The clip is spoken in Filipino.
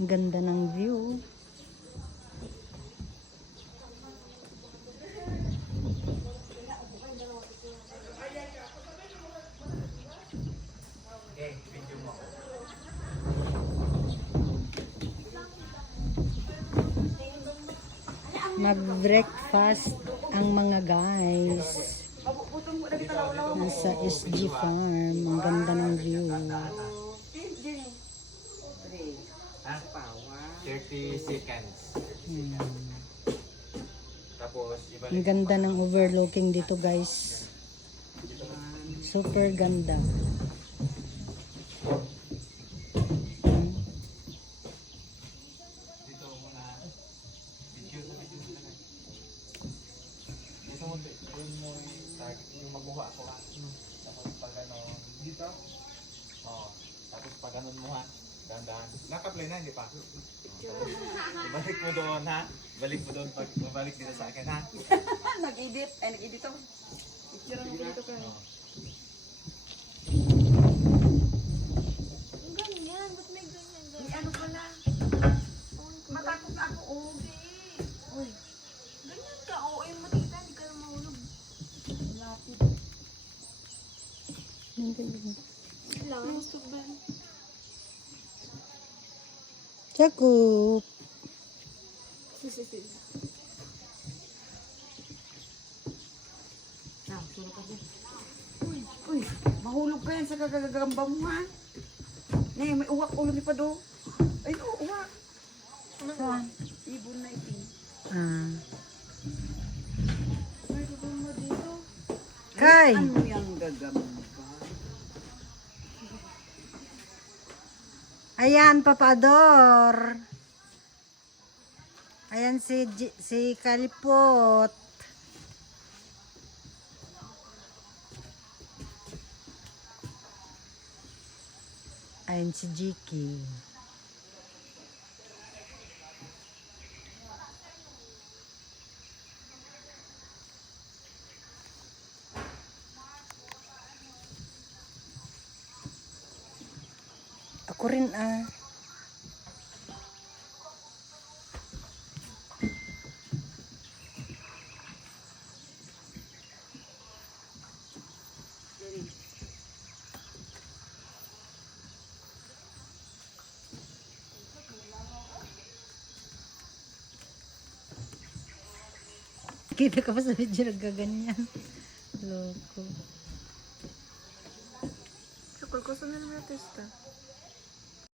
Ang ganda ng view. Mag-breakfast ang mga guys. Nasa SG Farm. Ang ganda ng view. 30 seconds. Tapos, Ang ganda ng overlooking dito guys. Super ganda. dito muna. Video sa video muna. Dito mo, yun mo yung mabuha ko ha. Tapos pag ano, dito. Oo. Tapos pag ganun mo ha. Dahan-dahan. Naka-play na, hindi pa? Balik mo doon ha. Balik mo doon pag mabalik dito sa akin ha. Nag-edit. Ay, nag-edit ako. Picture mo dito ka. Ang ganyan, ba't may ganyan? May ano pala. Matakot na ako. Oh, Uy, ganyan ka. Oo, ay matita, hindi ka na mahulog. lapit. Lang. Gusto ba? Jacob. Ah, sulo ka dyan. Uy, mahulog ka yan sa kagagamba mo ha. Ne, may uwak ulo ni Pado. Ay, no, uwak. Saan? Ibon na itin. Ah. May gagamba dito. Kay. Ano yung gagamba? Ayan, Papador. Ayan si Kalipot. Ayan si Jiki. Ako rin ah. Kita ka pa sa video nagkaganyan. Loko. Sakol ko sa nila testa.